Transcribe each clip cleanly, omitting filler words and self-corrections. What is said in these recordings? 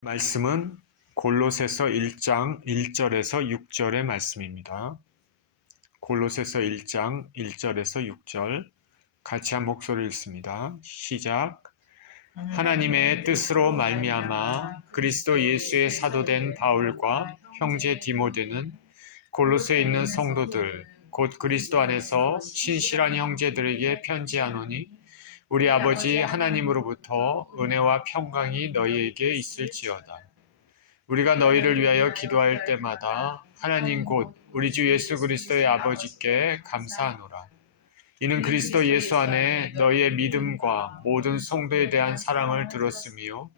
말씀은 골로새서 1장 1절에서 6절의 말씀입니다. 골로새서 1장 1절에서 6절 같이 한 목소리 읽습니다. 시작. 하나님의 뜻으로 말미암아 그리스도 예수의 사도된 바울과 형제 디모데는 골로새에 있는 성도들 곧 그리스도 안에서 신실한 형제들에게 편지하노니 우리 아버지 하나님으로부터 은혜와 평강이 너희에게 있을지어다. 우리가 너희를 위하여 기도할 때마다 하나님 곧 우리 주 예수 그리스도의 아버지께 감사하노라. 이는 그리스도 예수 안에 너희의 믿음과 모든 성도에 대한 사랑을 들었으며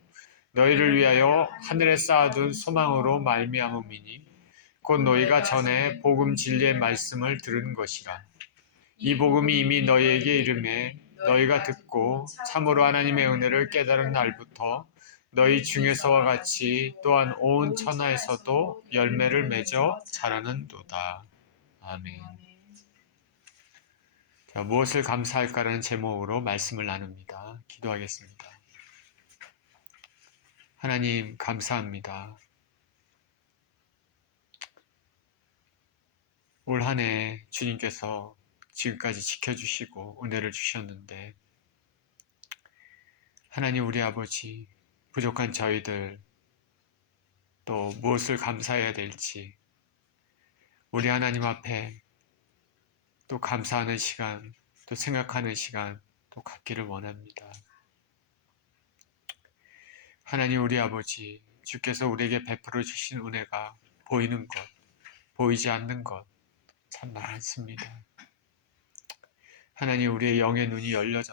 너희를 위하여 하늘에 쌓아둔 소망으로 말미암음이니 곧 너희가 전에 복음 진리의 말씀을 들은 것이라. 이 복음이 이미 너희에게 이르매 너희가 듣고 참으로 하나님의 은혜를 깨달은 날부터 너희 중에서와 같이 또한 온 천하에서도 열매를 맺어 자라는도다. 아멘. 자, 무엇을 감사할까라는 제목으로 말씀을 나눕니다. 기도하겠습니다. 하나님 감사합니다. 올 한 해 주님께서 지금까지 지켜주시고 은혜를 주셨는데 하나님 우리 아버지 부족한 저희들 또 무엇을 감사해야 될지 우리 하나님 앞에 또 감사하는 시간 또 생각하는 시간 또 갖기를 원합니다. 하나님 우리 아버지 주께서 우리에게 베풀어 주신 은혜가 보이는 것 보이지 않는 것 참 많습니다. 하나님 우리의 영의 눈이 열려져서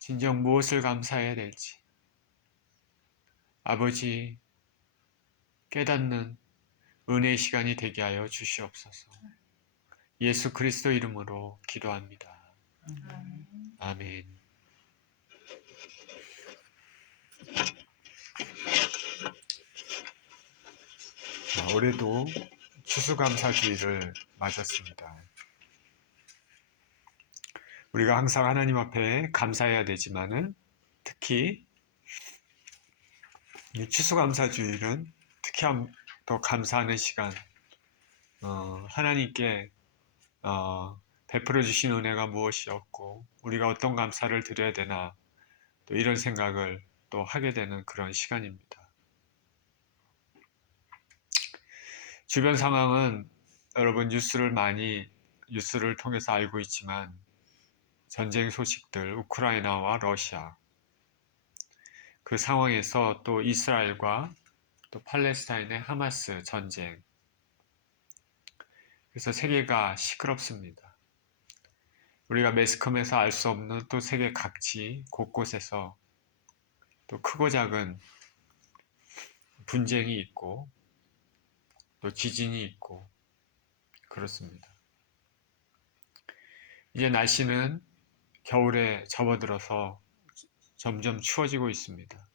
진정 무엇을 감사해야 될지 아버지 깨닫는 은혜의 시간이 되게 하여 주시옵소서. 예수 그리스도 이름으로 기도합니다. 아멘. 올해도 추수감사주의를 맞았습니다. 우리가 항상 하나님 앞에 감사해야 되지만은 특히 이 추수감사주일은 특히 더 감사하는 시간, 하나님께 베풀어 주신 은혜가 무엇이었고 우리가 어떤 감사를 드려야 되나 또 이런 생각을 또 하게 되는 그런 시간입니다. 주변 상황은 여러분 뉴스를 통해서 알고 있지만 전쟁 소식들, 우크라이나와 러시아 그 상황에서 또 이스라엘과 또 팔레스타인의 하마스 전쟁 그래서 세계가 시끄럽습니다. 우리가 매스컴에서 알 수 없는 또 세계 각지 곳곳에서 또 크고 작은 분쟁이 있고 또 지진이 있고 그렇습니다. 이제 날씨는 겨울에 접어들어서 점점 추워지고 있습니다.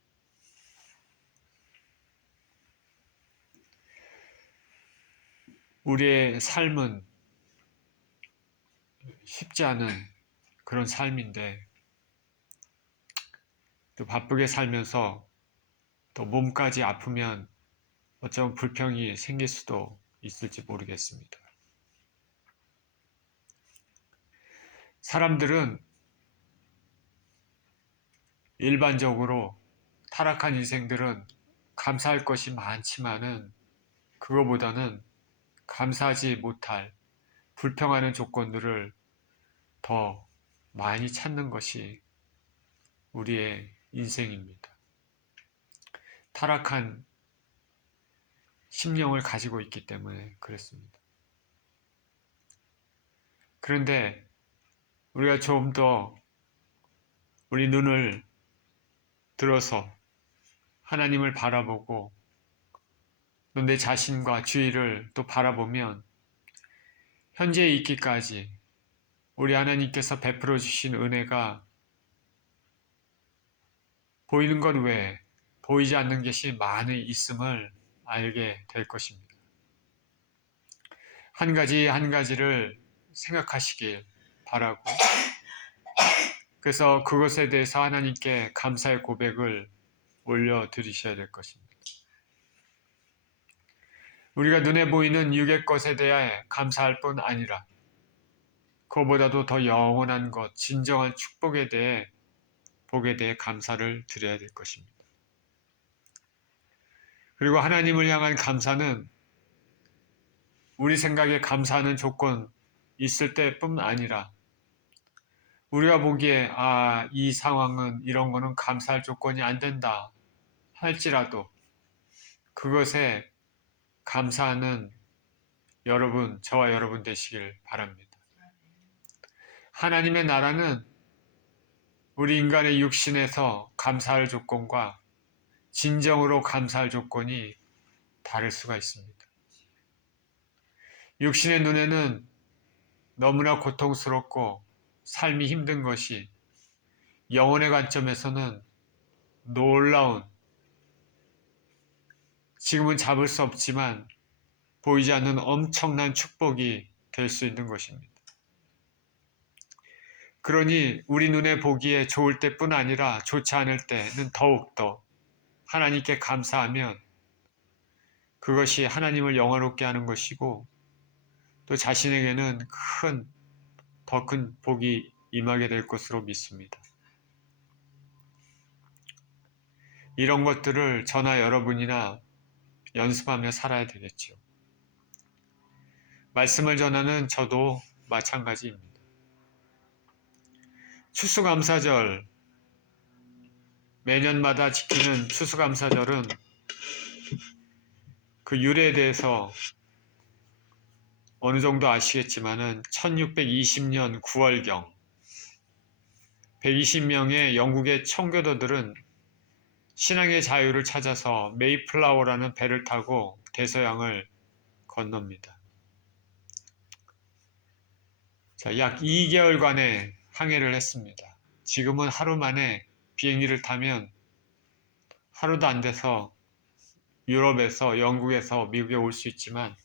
우리의 삶은 쉽지 않은 그런 삶인데 또 바쁘게 살면서 또 몸까지 아프면 어쩌면 불평이 생길 수도 있을지 모르겠습니다. 사람들은 일반적으로 타락한 인생들은 감사할 것이 많지만은 그거보다는 감사하지 못할 불평하는 조건들을 더 많이 찾는 것이 우리의 인생입니다. 타락한 심령을 가지고 있기 때문에 그렇습니다. 그런데 우리가 좀 더 우리 눈을 들어서 하나님을 바라보고 또 내 자신과 주위를 또 바라보면 현재에 있기까지 우리 하나님께서 베풀어 주신 은혜가 보이는 것 외에 보이지 않는 것이 많이 있음을 알게 될 것입니다. 한 가지 한 가지를 생각하시길 바라고 그래서 그것에 대해서 하나님께 감사의 고백을 올려드리셔야 될 것입니다. 우리가 눈에 보이는 육의 것에 대해 감사할 뿐 아니라 그보다도 더 영원한 것, 진정한 축복에 대해 복에 대해 감사를 드려야 될 것입니다. 그리고 하나님을 향한 감사는 우리 생각에 감사하는 조건 있을 때뿐 아니라 우리가 보기에 이 상황은 이런 거는 감사할 조건이 안 된다 할지라도 그것에 감사하는 여러분, 저와 여러분 되시길 바랍니다. 하나님의 나라는 우리 인간의 육신에서 감사할 조건과 진정으로 감사할 조건이 다를 수가 있습니다. 육신의 눈에는 너무나 고통스럽고 삶이 힘든 것이 영혼의 관점에서는 놀라운, 지금은 잡을 수 없지만 보이지 않는 엄청난 축복이 될 수 있는 것입니다. 그러니 우리 눈에 보기에 좋을 때뿐 아니라 좋지 않을 때는 더욱더 하나님께 감사하면 그것이 하나님을 영화롭게 하는 것이고 또 자신에게는 더 큰 복이 임하게 될 것으로 믿습니다. 이런 것들을 저나 여러분이나 연습하며 살아야 되겠죠. 말씀을 전하는 저도 마찬가지입니다. 추수감사절, 매년마다 지키는 추수감사절은 그 유래에 대해서 어느 정도 아시겠지만은 1620년 9월경 120명의 영국의 청교도들은 신앙의 자유를 찾아서 메이플라워라는 배를 타고 대서양을 건넙니다. 약 2개월간의 항해를 했습니다. 지금은 하루 만에 비행기를 타면 하루도 안 돼서 유럽에서, 영국에서 미국에 올 수 있지만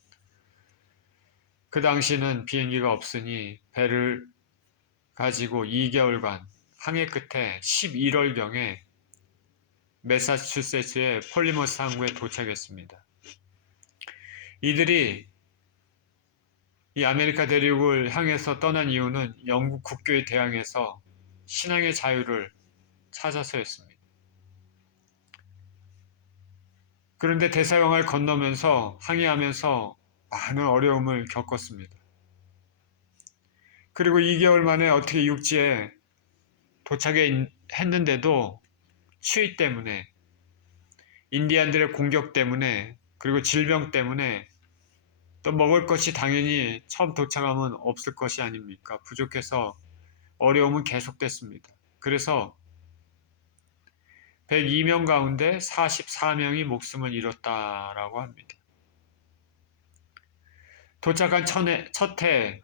그 당시는 비행기가 없으니 배를 가지고 2개월간 항해 끝에 11월경에 매사추세츠의 폴리머스 항구에 도착했습니다. 이들이 이 아메리카 대륙을 향해서 떠난 이유는 영국 국교에 대항해서 신앙의 자유를 찾아서였습니다. 그런데 대서양을 건너면서 항해하면서 많은 어려움을 겪었습니다. 그리고 2개월 만에 어떻게 육지에 도착했는데도 추위 때문에, 인디안들의 공격 때문에, 그리고 질병 때문에 또 먹을 것이 당연히 처음 도착하면 없을 것이 아닙니까? 부족해서 어려움은 계속됐습니다. 그래서 102명 가운데 44명이 목숨을 잃었다라고 합니다. 도착한 첫 해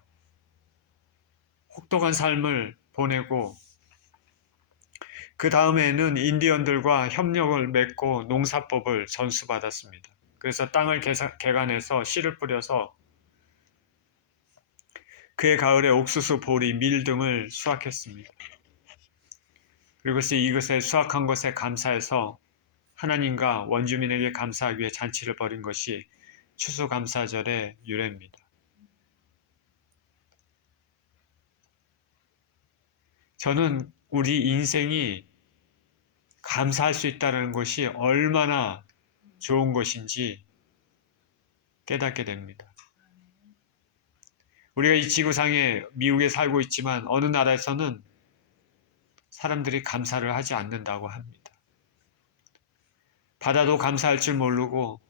혹독한 삶을 보내고 그 다음에는 인디언들과 협력을 맺고 농사법을 전수받았습니다. 그래서 땅을 개간해서 씨를 뿌려서 그해 가을에 옥수수, 보리, 밀 등을 수확했습니다. 그리고 이것에 수확한 것에 감사해서 하나님과 원주민에게 감사하기 위해 잔치를 벌인 것이 추수감사절의 유래입니다. 저는 우리 인생이 감사할 수 있다는 것이 얼마나 좋은 것인지 깨닫게 됩니다. 우리가 이 지구상에 미국에 살고 있지만 어느 나라에서는 사람들이 감사를 하지 않는다고 합니다. 받아도 감사할 줄 모르고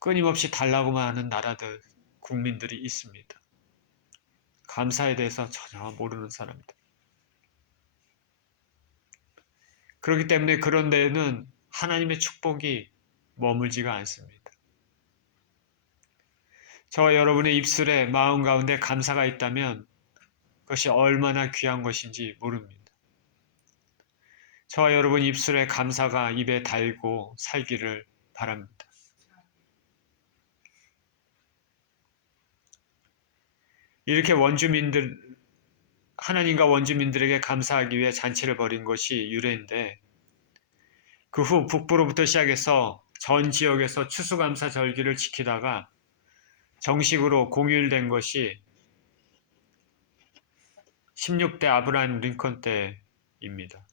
끊임없이 달라고만 하는 나라들, 국민들이 있습니다. 감사에 대해서 전혀 모르는 사람들. 그렇기 때문에 그런 데에는 하나님의 축복이 머물지가 않습니다. 저와 여러분의 입술에 마음 가운데 감사가 있다면 그것이 얼마나 귀한 것인지 모릅니다. 저와 여러분 입술에 감사가 입에 달고 살기를 바랍니다. 이렇게 하나님과 원주민들에게 감사하기 위해 잔치를 벌인 것이 유래인데 그 후 북부로부터 시작해서 전 지역에서 추수감사 절기를 지키다가 정식으로 공휴일된 것이 16대 아브라함 링컨 때입니다.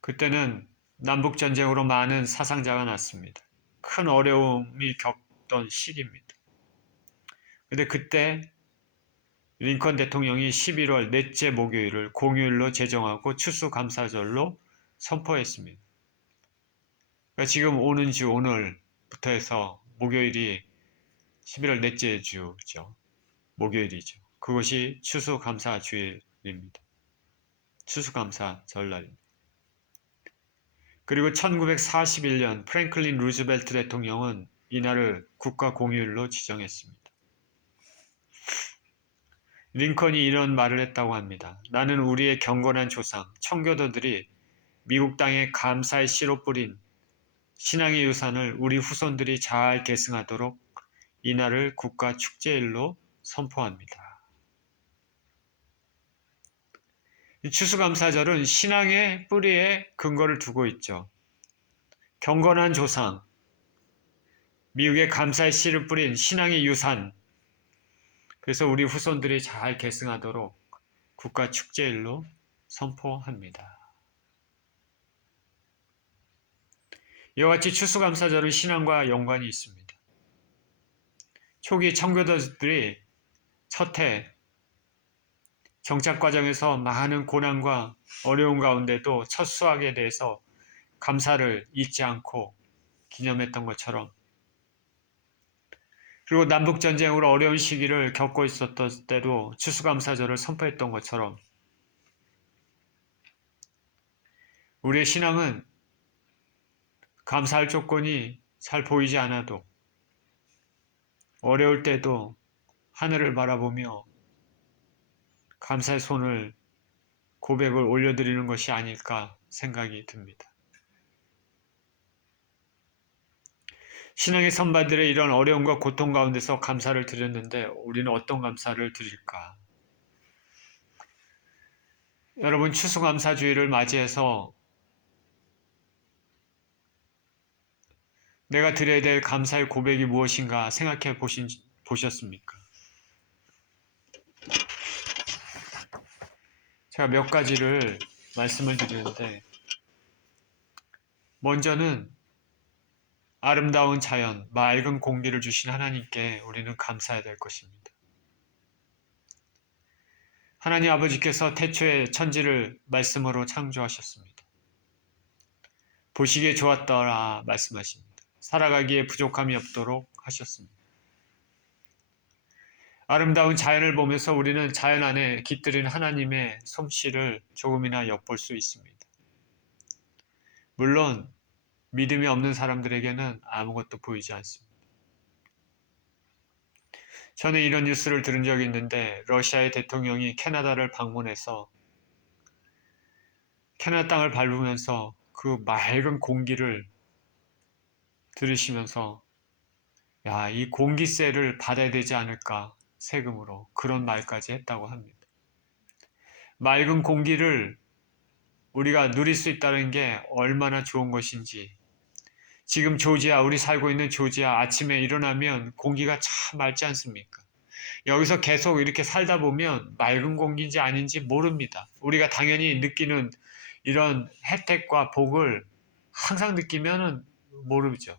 그때는 남북전쟁으로 많은 사상자가 났습니다. 큰 어려움이 겪던 시기입니다. 근데 그때 링컨 대통령이 11월 넷째 목요일을 공휴일로 제정하고 추수감사절로 선포했습니다. 그러니까 지금 오는 주 오늘부터 해서 목요일이 11월 넷째 주죠. 목요일이죠. 그것이 추수감사주일입니다. 추수감사절날입니다. 그리고 1941년 프랭클린 루즈벨트 대통령은 이날을 국가공휴일로 지정했습니다. 링컨이 이런 말을 했다고 합니다. 나는 우리의 경건한 조상, 청교도들이 미국 땅에 감사의 씨로 뿌린 신앙의 유산을 우리 후손들이 잘 계승하도록 이날을 국가 축제일로 선포합니다. 이 추수감사절은 신앙의 뿌리에 근거를 두고 있죠. 경건한 조상, 미국에 감사의 씨를 뿌린 신앙의 유산, 그래서 우리 후손들이 잘 계승하도록 국가 축제일로 선포합니다. 이와 같이 추수감사절은 신앙과 연관이 있습니다. 초기 청교도들이 첫해 정착 과정에서 많은 고난과 어려움 가운데도 첫 수확에 대해서 감사를 잊지 않고 기념했던 것처럼, 그리고 남북전쟁으로 어려운 시기를 겪고 있었던 때도 추수감사절을 선포했던 것처럼 우리의 신앙은 감사할 조건이 잘 보이지 않아도 어려울 때도 하늘을 바라보며 감사의 손을 고백을 올려드리는 것이 아닐까 생각이 듭니다. 신앙의 선발들의 이런 어려움과 고통 가운데서 감사를 드렸는데 우리는 어떤 감사를 드릴까? 여러분, 추수감사주의를 맞이해서 내가 드려야 될 감사의 고백이 무엇인가 생각해 보셨습니까? 제가 몇 가지를 말씀을 드리는데, 먼저는 아름다운 자연, 맑은 공기를 주신 하나님께 우리는 감사해야 될 것입니다. 하나님 아버지께서 태초에 천지를 말씀으로 창조하셨습니다. 보시기에 좋았더라 말씀하십니다. 살아가기에 부족함이 없도록 하셨습니다. 아름다운 자연을 보면서 우리는 자연 안에 깃들인 하나님의 솜씨를 조금이나 엿볼 수 있습니다. 물론 믿음이 없는 사람들에게는 아무것도 보이지 않습니다. 저는 이런 뉴스를 들은 적이 있는데, 러시아의 대통령이 캐나다를 방문해서 캐나다 땅을 밟으면서 그 맑은 공기를 들으시면서 야, 이 공기세를 받아야 되지 않을까, 세금으로, 그런 말까지 했다고 합니다. 맑은 공기를 우리가 누릴 수 있다는 게 얼마나 좋은 것인지. 지금 조지아, 우리 살고 있는 조지아, 아침에 일어나면 공기가 참 맑지 않습니까? 여기서 계속 이렇게 살다 보면 맑은 공기인지 아닌지 모릅니다. 우리가 당연히 느끼는 이런 혜택과 복을 항상 느끼면은 모르죠.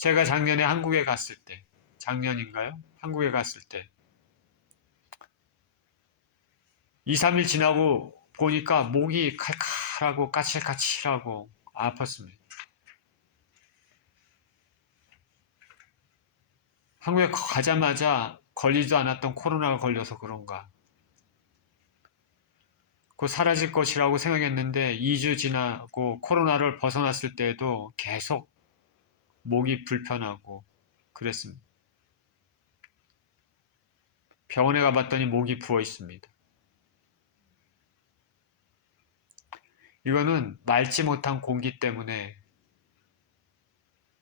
제가 작년에 한국에 갔을 때, 작년인가요? 한국에 갔을 때 2, 3일 지나고 보니까 목이 칼칼하고 까칠까칠하고 아팠습니다. 한국에 가자마자 걸리지도 않았던 코로나가 걸려서 그런가. 곧 사라질 것이라고 생각했는데 2주 지나고 코로나를 벗어났을 때에도 계속 목이 불편하고 그랬습니다. 병원에 가봤더니 목이 부어 있습니다. 이거는 맑지 못한 공기 때문에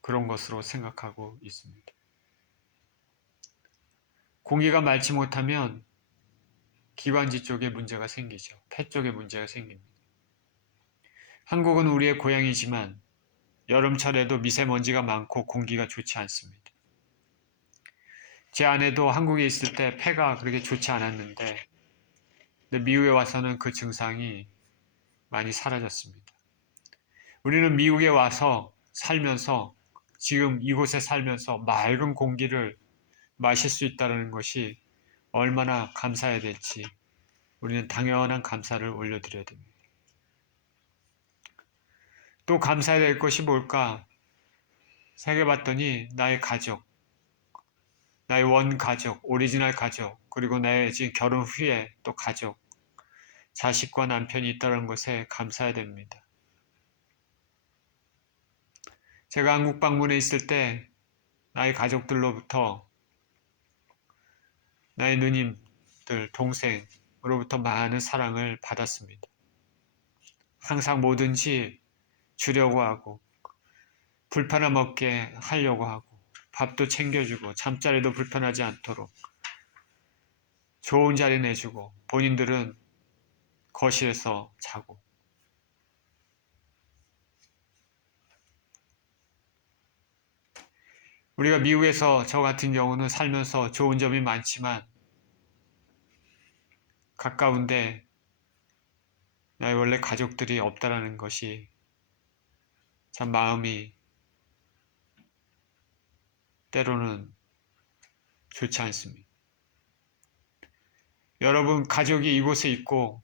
그런 것으로 생각하고 있습니다. 공기가 맑지 못하면 기관지 쪽에 문제가 생기죠. 폐 쪽에 문제가 생깁니다. 한국은 우리의 고향이지만 여름철에도 미세먼지가 많고 공기가 좋지 않습니다. 제 아내도 한국에 있을 때 폐가 그렇게 좋지 않았는데 미국에 와서는 그 증상이 많이 사라졌습니다. 우리는 미국에 와서 살면서 지금 이곳에 살면서 맑은 공기를 마실 수 있다는 것이 얼마나 감사해야 될지 우리는 당연한 감사를 올려드려야 됩니다. 또 감사해야 될 것이 뭘까 생각해봤더니 나의 가족, 나의 원가족, 오리지널 가족, 그리고 나의 지금 결혼 후에 또 가족, 자식과 남편이 있다는 것에 감사해야 됩니다. 제가 한국 방문에 있을 때 나의 가족들로부터 나의 누님들, 동생으로부터 많은 사랑을 받았습니다. 항상 뭐든지 주려고 하고 불편함 없게 하려고 하고 밥도 챙겨주고 잠자리도 불편하지 않도록 좋은 자리 내주고 본인들은 거실에서 자고 우리가 미국에서 저 같은 경우는 살면서 좋은 점이 많지만 가까운데 나의 원래 가족들이 없다라는 것이 참 마음이 때로는 좋지 않습니다. 여러분 가족이 이곳에 있고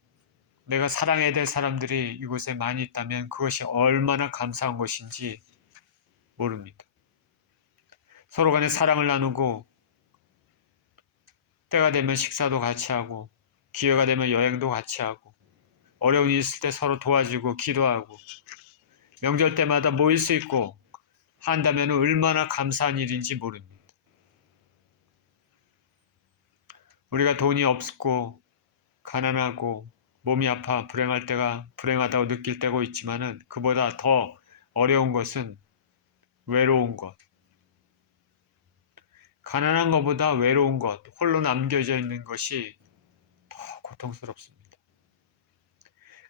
내가 사랑해야 될 사람들이 이곳에 많이 있다면 그것이 얼마나 감사한 것인지 모릅니다. 서로 간에 사랑을 나누고 때가 되면 식사도 같이 하고 기회가 되면 여행도 같이 하고 어려운 일 있을 때 서로 도와주고 기도하고 명절 때마다 모일 수 있고 한다면 얼마나 감사한 일인지 모릅니다. 우리가 돈이 없고 가난하고 몸이 아파 불행할 때가 불행하다고 느낄 때가 있지만은 그보다 더 어려운 것은 외로운 것. 가난한 것보다 외로운 것, 홀로 남겨져 있는 것이 더 고통스럽습니다.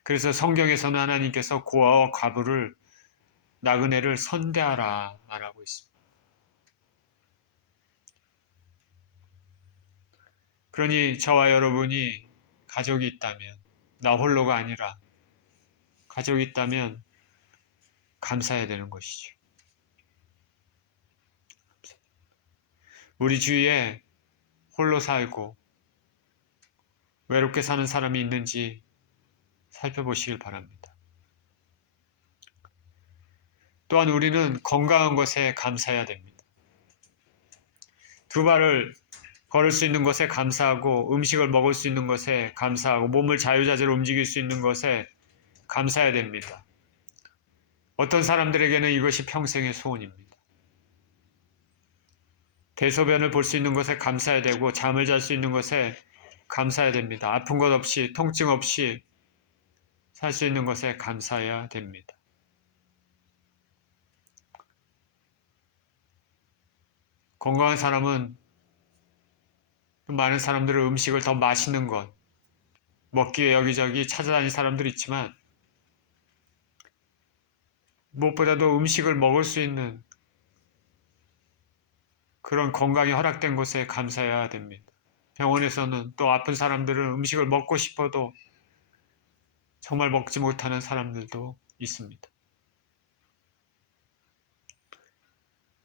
그래서 성경에서는 하나님께서 고아와 과부를 나그네를 선대하라 말하고 있습니다. 그러니 저와 여러분이 가족이 있다면 나 홀로가 아니라 가족이 있다면 감사해야 되는 것이죠. 우리 주위에 홀로 살고 외롭게 사는 사람이 있는지 살펴보시길 바랍니다. 또한 우리는 건강한 것에 감사해야 됩니다. 두 발을 걸을 수 있는 것에 감사하고 음식을 먹을 수 있는 것에 감사하고 몸을 자유자재로 움직일 수 있는 것에 감사해야 됩니다. 어떤 사람들에게는 이것이 평생의 소원입니다. 대소변을 볼 수 있는 것에 감사해야 되고 잠을 잘 수 있는 것에 감사해야 됩니다. 아픈 것 없이 통증 없이 살 수 있는 것에 감사해야 됩니다. 건강한 사람은 많은 사람들은 음식을 더 맛있는 것 먹기 위해 여기저기 찾아다니는 사람들이 있지만 무엇보다도 음식을 먹을 수 있는 그런 건강이 허락된 곳에 감사해야 됩니다. 병원에서는 또 아픈 사람들은 음식을 먹고 싶어도 정말 먹지 못하는 사람들도 있습니다.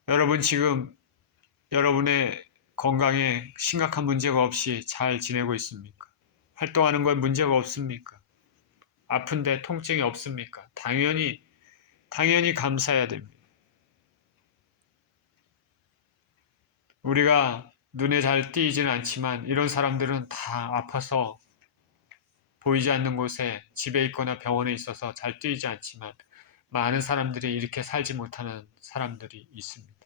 여러분 지금 여러분의 건강에 심각한 문제가 없이 잘 지내고 있습니까? 활동하는 건 문제가 없습니까? 아픈데 통증이 없습니까? 당연히 감사해야 됩니다. 우리가 눈에 잘 띄지는 않지만 이런 사람들은 다 아파서 보이지 않는 곳에 집에 있거나 병원에 있어서 잘 띄지 않지만 많은 사람들이 이렇게 살지 못하는 사람들이 있습니다.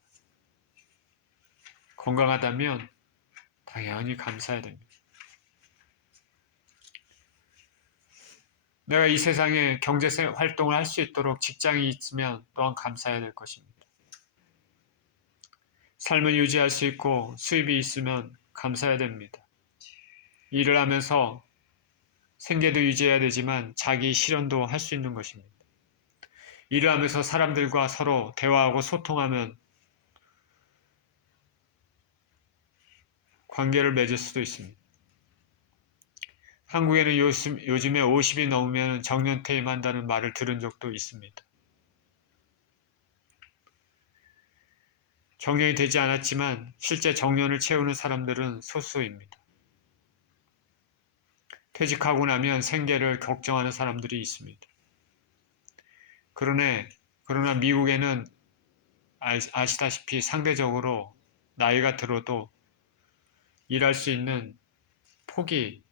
건강하다면 당연히 감사해야 됩니다. 내가 이 세상에 경제 활동을 할 수 있도록 직장이 있으면 또한 감사해야 될 것입니다. 삶을 유지할 수 있고 수입이 있으면 감사해야 됩니다. 일을 하면서 생계도 유지해야 되지만 자기 실현도 할 수 있는 것입니다. 일을 하면서 사람들과 서로 대화하고 소통하면 관계를 맺을 수도 있습니다. 한국에는 요즘에 50이 넘으면 정년퇴임한다는 말을 들은 적도 있습니다. 정년이 되지 않았지만 실제 정년을 채우는 사람들은 소수입니다. 퇴직하고 나면 생계를 걱정하는 사람들이 있습니다. 그러나 미국에는 아시다시피 상대적으로 나이가 들어도 일할 수 있는 폭이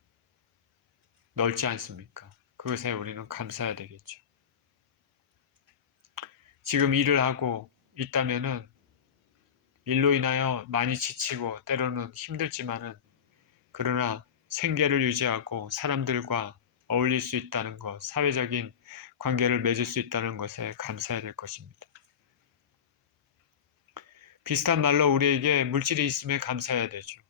넓지 않습니까? 그것에 우리는 감사해야 되겠죠. 지금 일을 하고 있다면은 일로 인하여 많이 지치고 때로는 힘들지만은 그러나 생계를 유지하고 사람들과 어울릴 수 있다는 것, 사회적인 관계를 맺을 수 있다는 것에 감사해야 될 것입니다. 비슷한 말로 우리에게 물질이 있음에 감사해야 되죠.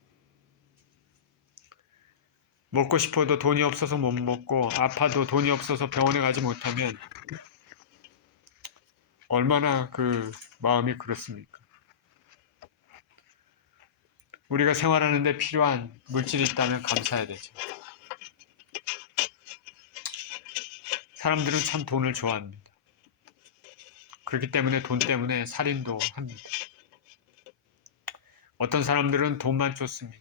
먹고 싶어도 돈이 없어서 못 먹고 아파도 돈이 없어서 병원에 가지 못하면 얼마나 그 마음이 그렇습니까? 우리가 생활하는 데 필요한 물질이 있다면 감사해야 되죠. 사람들은 참 돈을 좋아합니다. 그렇기 때문에 돈 때문에 살인도 합니다. 어떤 사람들은 돈만 쫓습니다.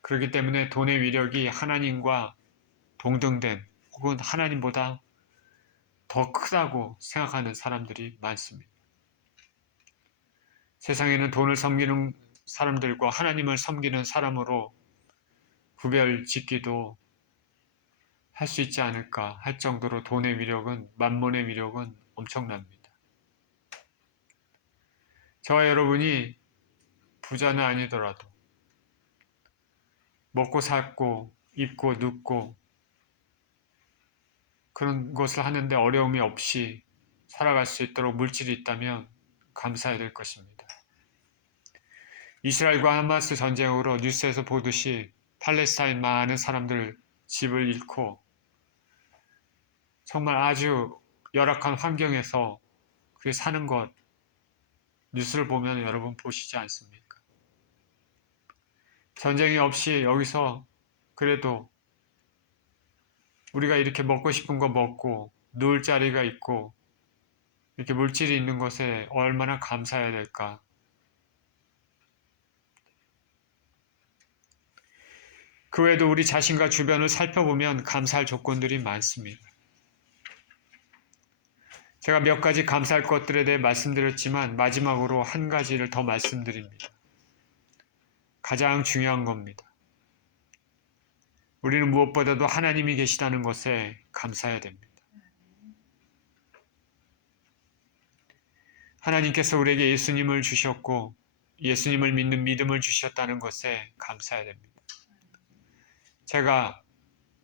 그렇기 때문에 돈의 위력이 하나님과 동등된 혹은 하나님보다 더 크다고 생각하는 사람들이 많습니다. 세상에는 돈을 섬기는 사람들과 하나님을 섬기는 사람으로 구별 짓기도 할 수 있지 않을까 할 정도로 돈의 위력은, 만몬의 위력은 엄청납니다. 저와 여러분이 부자는 아니더라도 먹고 살고 입고 눕고 그런 것을 하는데 어려움이 없이 살아갈 수 있도록 물질이 있다면 감사해야 될 것입니다. 이스라엘과 하마스 전쟁으로 뉴스에서 보듯이 팔레스타인 많은 사람들 집을 잃고 정말 아주 열악한 환경에서 그게 사는 것 뉴스를 보면 여러분 보시지 않습니까? 전쟁이 없이 여기서 그래도 우리가 이렇게 먹고 싶은 거 먹고 누울 자리가 있고 이렇게 물질이 있는 것에 얼마나 감사해야 될까? 그 외에도 우리 자신과 주변을 살펴보면 감사할 조건들이 많습니다. 제가 몇 가지 감사할 것들에 대해 말씀드렸지만 마지막으로 한 가지를 더 말씀드립니다. 가장 중요한 겁니다. 우리는 무엇보다도 하나님이 계시다는 것에 감사해야 됩니다. 하나님께서 우리에게 예수님을 주셨고 예수님을 믿는 믿음을 주셨다는 것에 감사해야 됩니다. 제가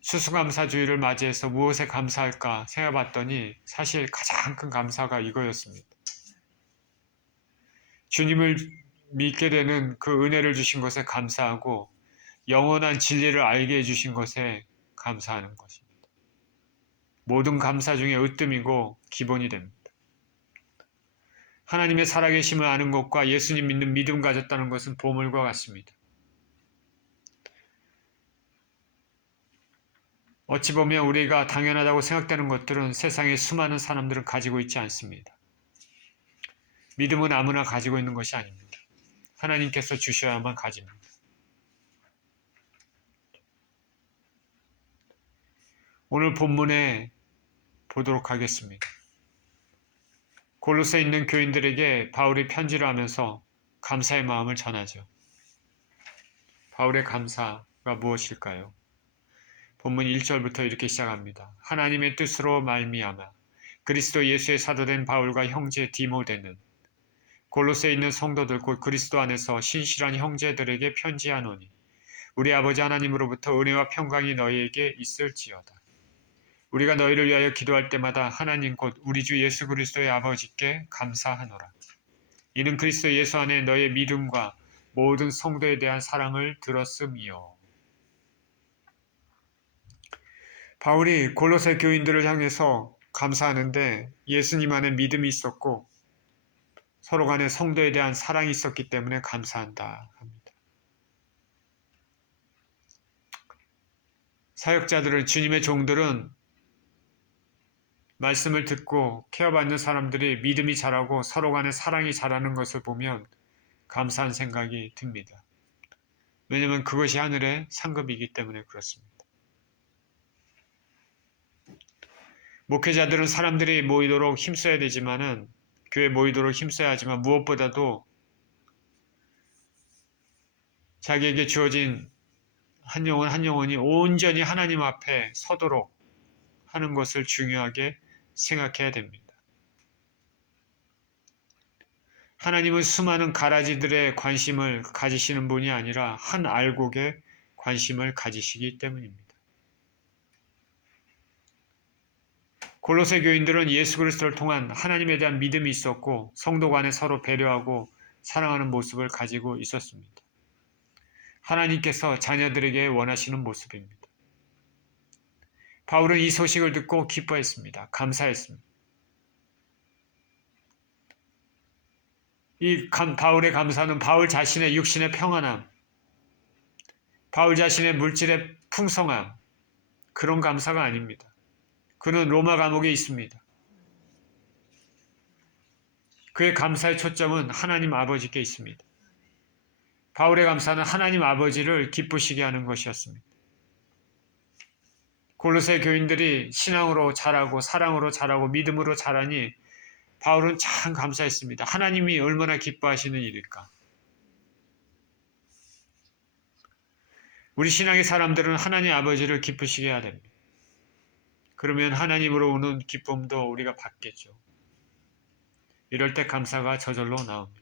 수수감사주의를 맞이해서 무엇에 감사할까 생각해봤더니 사실 가장 큰 감사가 이거였습니다. 주님을 믿게 되는 그 은혜를 주신 것에 감사하고 영원한 진리를 알게 해주신 것에 감사하는 것입니다. 모든 감사 중에 으뜸이고 기본이 됩니다. 하나님의 살아계심을 아는 것과 예수님 믿는 믿음 가졌다는 것은 보물과 같습니다. 어찌 보면 우리가 당연하다고 생각되는 것들은 세상에 수많은 사람들은 가지고 있지 않습니다. 믿음은 아무나 가지고 있는 것이 아닙니다. 하나님께서 주셔야만 가집니다. 오늘 본문에 보도록 하겠습니다. 골로새에 있는 교인들에게 바울이 편지를 하면서 감사의 마음을 전하죠. 바울의 감사가 무엇일까요? 본문 1절부터 이렇게 시작합니다. 하나님의 뜻으로 말미암아 그리스도 예수의 사도된 바울과 형제 디모데는 골로새에 있는 성도들 곧 그리스도 안에서 신실한 형제들에게 편지하노니 우리 아버지 하나님으로부터 은혜와 평강이 너희에게 있을지어다. 우리가 너희를 위하여 기도할 때마다 하나님 곧 우리 주 예수 그리스도의 아버지께 감사하노라. 이는 그리스도 예수 안에 너희의 믿음과 모든 성도에 대한 사랑을 들었음이요. 바울이 골로새 교인들을 향해서 감사하는데 예수님 안에 믿음이 있었고 서로 간에 성도에 대한 사랑이 있었기 때문에 감사한다 합니다. 사역자들은, 주님의 종들은 말씀을 듣고 케어받는 사람들이 믿음이 자라고 서로 간에 사랑이 자라는 것을 보면 감사한 생각이 듭니다. 왜냐하면 그것이 하늘의 상급이기 때문에 그렇습니다. 목회자들은 사람들이 모이도록 힘써야 되지만은, 교회 모이도록 힘써야 하지만 무엇보다도 자기에게 주어진 한 영혼 한 영혼이 온전히 하나님 앞에 서도록 하는 것을 중요하게 생각해야 됩니다. 하나님은 수많은 가라지들의 관심을 가지시는 분이 아니라 한 알곡에 관심을 가지시기 때문입니다. 골로새 교인들은 예수 그리스도를 통한 하나님에 대한 믿음이 있었고 성도 간에 서로 배려하고 사랑하는 모습을 가지고 있었습니다. 하나님께서 자녀들에게 원하시는 모습입니다. 바울은 이 소식을 듣고 기뻐했습니다. 감사했습니다. 이 바울의 감사는 바울 자신의 육신의 평안함, 바울 자신의 물질의 풍성함, 그런 감사가 아닙니다. 그는 로마 감옥에 있습니다. 그의 감사의 초점은 하나님 아버지께 있습니다. 바울의 감사는 하나님 아버지를 기쁘시게 하는 것이었습니다. 골로새 교인들이 신앙으로 자라고 사랑으로 자라고 믿음으로 자라니 바울은 참 감사했습니다. 하나님이 얼마나 기뻐하시는 일일까. 우리 신앙의 사람들은 하나님 아버지를 기쁘시게 해야 됩니다. 그러면 하나님으로 오는 기쁨도 우리가 받겠죠. 이럴 때 감사가 저절로 나옵니다.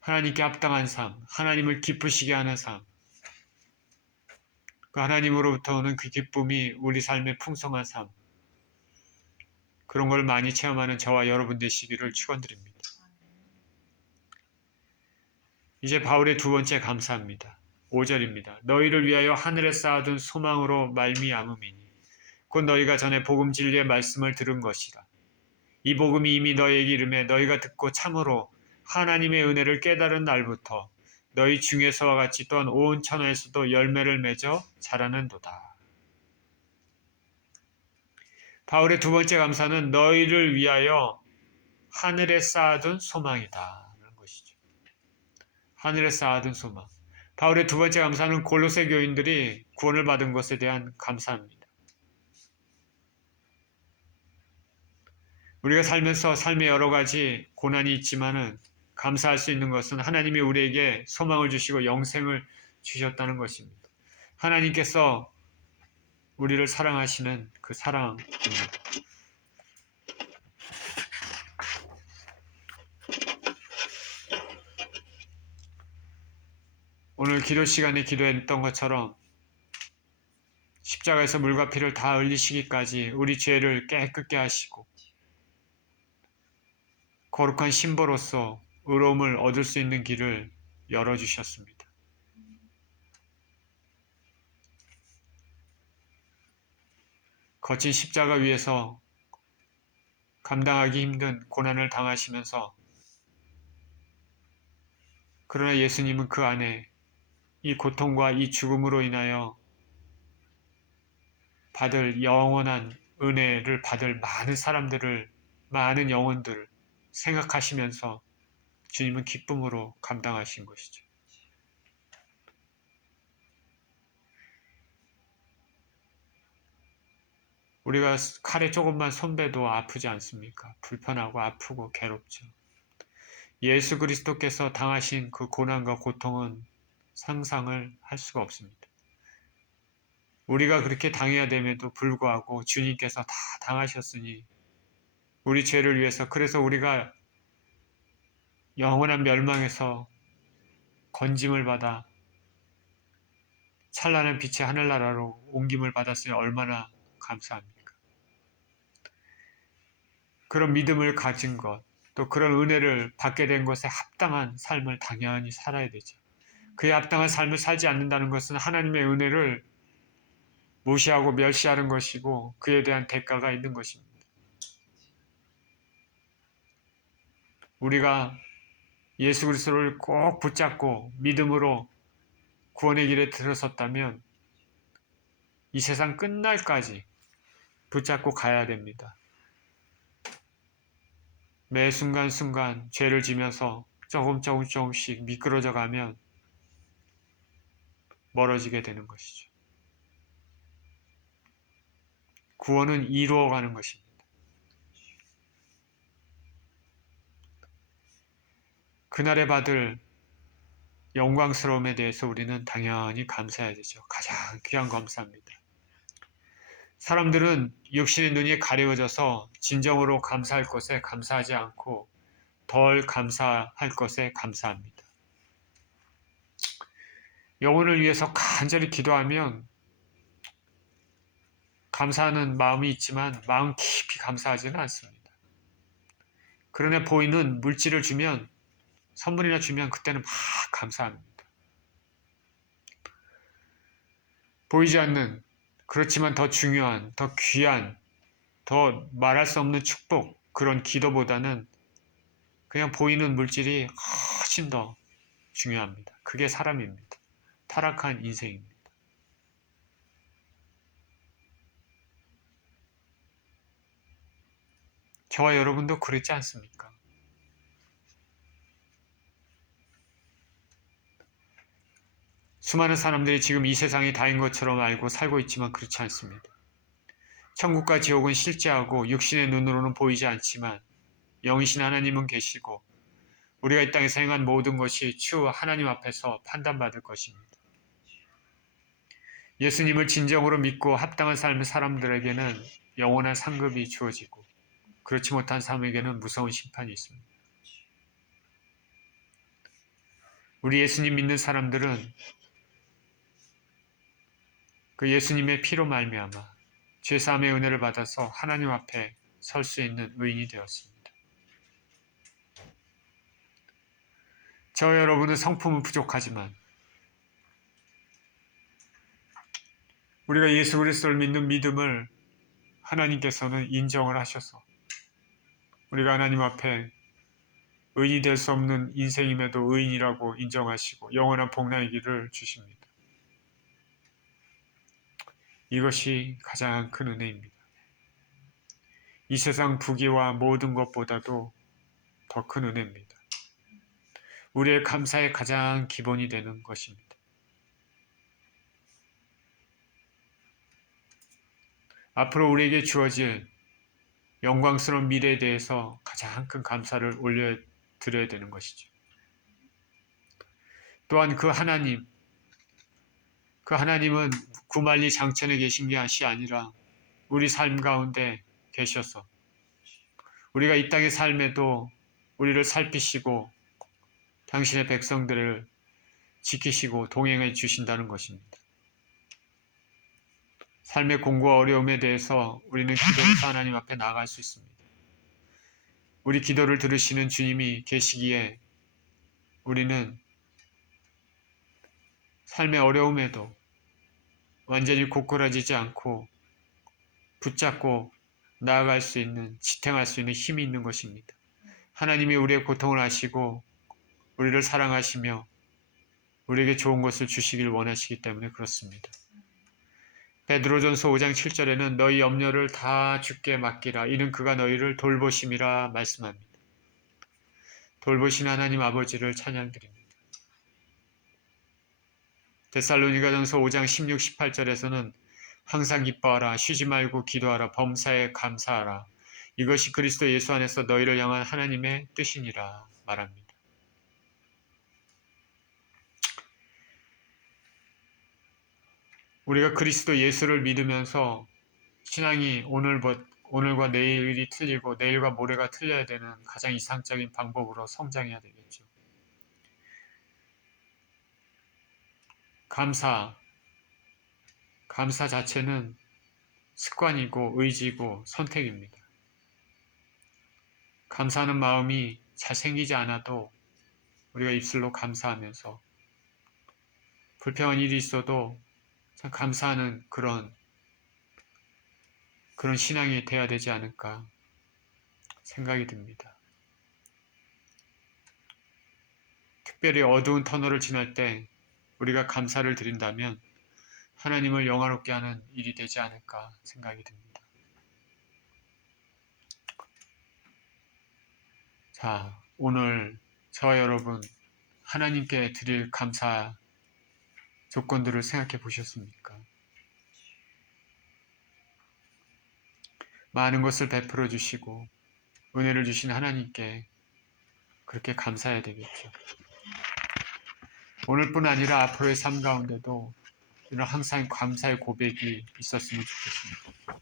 하나님께 합당한 삶, 하나님을 기쁘시게 하는 삶, 그 하나님으로부터 오는 그 기쁨이 우리 삶의 풍성한 삶, 그런 걸 많이 체험하는 저와 여러분 되시기를 축원드립니다. 이제 바울의 두 번째 감사합니다. 5절입니다. 너희를 위하여 하늘에 쌓아둔 소망으로 말미암음이니 곧 너희가 전에 복음 진리의 말씀을 들은 것이라. 이 복음이 이미 너희에게 이름에 너희가 듣고 참으로 하나님의 은혜를 깨달은 날부터 너희 중에서와 같이 또한 온 천하에서도 열매를 맺어 자라는도다. 바울의 두 번째 감사는 너희를 위하여 하늘에 쌓아둔 소망이다 라는 것이죠. 하늘에 쌓아둔 소망. 바울의 두 번째 감사는 골로새 교인들이 구원을 받은 것에 대한 감사입니다. 우리가 살면서 삶에 여러 가지 고난이 있지만은 감사할 수 있는 것은 하나님이 우리에게 소망을 주시고 영생을 주셨다는 것입니다. 하나님께서 우리를 사랑하시는 그 사랑입니다. 오늘 기도 시간에 기도했던 것처럼 십자가에서 물과 피를 다 흘리시기까지 우리 죄를 깨끗게 하시고 거룩한 신부로서 의로움을 얻을 수 있는 길을 열어주셨습니다. 거친 십자가 위에서 감당하기 힘든 고난을 당하시면서 그러나 예수님은 그 안에 이 고통과 이 죽음으로 인하여 받을 영원한 은혜를 받을 많은 사람들을, 많은 영혼들을 생각하시면서 주님은 기쁨으로 감당하신 것이죠. 우리가 칼에 조금만 손대도 아프지 않습니까? 불편하고 아프고 괴롭죠. 예수 그리스도께서 당하신 그 고난과 고통은 상상을 할 수가 없습니다. 우리가 그렇게 당해야 됨에도 불구하고 주님께서 다 당하셨으니 우리 죄를 위해서, 그래서 우리가 영원한 멸망에서 건짐을 받아 찬란한 빛의 하늘나라로 옮김을 받았으니 얼마나 감사합니까? 그런 믿음을 가진 것, 또 그런 은혜를 받게 된 것에 합당한 삶을 당연히 살아야 되죠. 그에 합당한 삶을 살지 않는다는 것은 하나님의 은혜를 무시하고 멸시하는 것이고 그에 대한 대가가 있는 것입니다. 우리가 예수 그리스도를 꼭 붙잡고 믿음으로 구원의 길에 들어섰다면 이 세상 끝날까지 붙잡고 가야 됩니다. 매 순간순간 죄를 지면서 조금씩 미끄러져 가면 멀어지게 되는 것이죠. 구원은 이루어가는 것입니다. 그날에 받을 영광스러움에 대해서 우리는 당연히 감사해야 되죠. 가장 귀한 감사입니다. 사람들은 육신의 눈이 가려워져서 진정으로 감사할 것에 감사하지 않고 덜 감사할 것에 감사합니다. 영혼을 위해서 간절히 기도하면 감사하는 마음이 있지만 마음 깊이 감사하지는 않습니다. 그러나 보이는 물질을 주면, 선물이나 주면 그때는 막 감사합니다. 보이지 않는, 그렇지만 더 중요한, 더 귀한, 더 말할 수 없는 축복, 그런 기도보다는 그냥 보이는 물질이 훨씬 더 중요합니다. 그게 사람입니다. 타락한 인생입니다. 저와 여러분도 그렇지 않습니까? 수많은 사람들이 지금 이 세상이 다인 것처럼 알고 살고 있지만 그렇지 않습니다. 천국과 지옥은 실제하고 육신의 눈으로는 보이지 않지만 영이신 하나님은 계시고 우리가 이 땅에서 행한 모든 것이 주 하나님 앞에서 판단받을 것입니다. 예수님을 진정으로 믿고 합당한 삶의 사람들에게는 영원한 상급이 주어지고 그렇지 못한 사람에게는 무서운 심판이 있습니다. 우리 예수님 믿는 사람들은 그 예수님의 피로 말미암아 죄사함의 은혜를 받아서 하나님 앞에 설 수 있는 의인이 되었습니다. 저와 여러분은 성품은 부족하지만 우리가 예수 그리스도를 믿는 믿음을 하나님께서는 인정을 하셔서 우리가 하나님 앞에 의인이 될 수 없는 인생임에도 의인이라고 인정하시고 영원한 복락의 길을 주십니다. 이것이 가장 큰 은혜입니다. 이 세상 부귀와 모든 것보다도 더 큰 은혜입니다. 우리의 감사의 가장 기본이 되는 것입니다. 앞으로 우리에게 주어질 영광스러운 미래에 대해서 가장 큰 감사를 올려드려야 되는 것이죠. 또한 그 하나님은 구만리 장천에 계신 것이 아니라 우리 삶 가운데 계셔서 우리가 이 땅의 삶에도 우리를 살피시고 당신의 백성들을 지키시고 동행해 주신다는 것입니다. 삶의 공고와 어려움에 대해서 우리는 기도로서 하나님 앞에 나아갈 수 있습니다. 우리 기도를 들으시는 주님이 계시기에 우리는 삶의 어려움에도 완전히 고꾸라지지 않고 붙잡고 나아갈 수 있는, 지탱할 수 있는 힘이 있는 것입니다. 하나님이 우리의 고통을 아시고 우리를 사랑하시며 우리에게 좋은 것을 주시길 원하시기 때문에 그렇습니다. 베드로전서 5장 7절에는 너희 염려를 다 주께 맡기라. 이는 그가 너희를 돌보심이라 말씀합니다. 돌보신 하나님 아버지를 찬양드립니다. 데살로니가전서 5장 16, 18절에서는 항상 기뻐하라, 쉬지 말고 기도하라, 범사에 감사하라. 이것이 그리스도 예수 안에서 너희를 향한 하나님의 뜻이니라 말합니다. 우리가 그리스도 예수를 믿으면서 신앙이 오늘과 내일이 틀리고 내일과 모레가 틀려야 되는 가장 이상적인 방법으로 성장해야 되겠죠. 감사 자체는 습관이고 의지고 선택입니다. 감사하는 마음이 잘 생기지 않아도 우리가 입술로 감사하면서 불평한 일이 있어도 참 감사하는 그런 그런 신앙이 돼야 되지 않을까 생각이 듭니다. 특별히 어두운 터널을 지날 때 우리가 감사를 드린다면 하나님을 영화롭게 하는 일이 되지 않을까 생각이 듭니다. 자, 오늘 저와 여러분 하나님께 드릴 감사 조건들을 생각해 보셨습니까? 많은 것을 베풀어 주시고 은혜를 주신 하나님께 그렇게 감사해야 되겠죠. 오늘뿐 아니라 앞으로의 삶 가운데도 이런 항상 감사의 고백이 있었으면 좋겠습니다.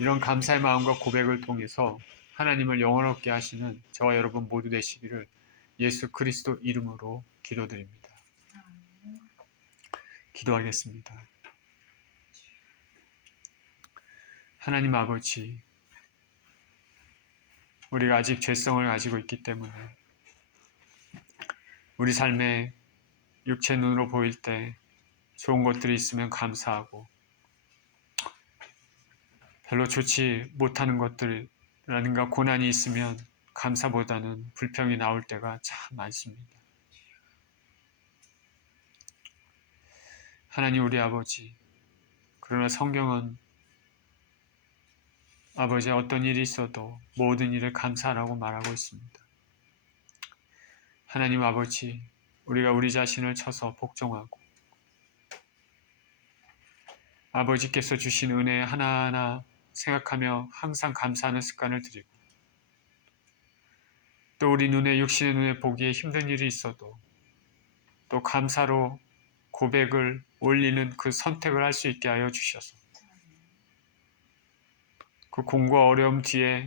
이런 감사의 마음과 고백을 통해서 하나님을 영원롭게 하시는 저와 여러분 모두 되시기를 예수 그리스도 이름으로 기도드립니다. 기도하겠습니다. 하나님 아버지, 우리가 아직 죄성을 가지고 있기 때문에 우리 삶에 육체 눈으로 보일 때 좋은 것들이 있으면 감사하고 별로 좋지 못하는 것들이라든가 고난이 있으면 감사보다는 불평이 나올 때가 참 많습니다. 하나님 우리 아버지, 그러나 성경은 아버지 어떤 일이 있어도 모든 일을 감사하라고 말하고 있습니다. 하나님 아버지, 우리가 우리 자신을 쳐서 복종하고 아버지께서 주신 은혜 하나하나 생각하며 항상 감사하는 습관을 들이고 또 우리 눈에 육신의 눈에 보기에 힘든 일이 있어도 또 감사로 고백을 올리는 그 선택을 할 수 있게 하여 주셔서 그 공과 어려움 뒤에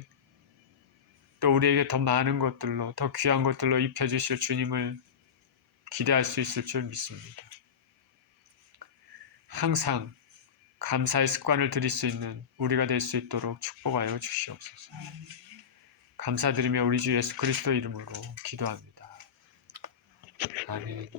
또 우리에게 더 많은 것들로 더 귀한 것들로 입혀주실 주님을 기대할 수 있을 줄 믿습니다. 항상 감사의 습관을 들일 수 있는 우리가 될 수 있도록 축복하여 주시옵소서. 감사드리며 우리 주 예수 그리스도 이름으로 기도합니다. 아멘.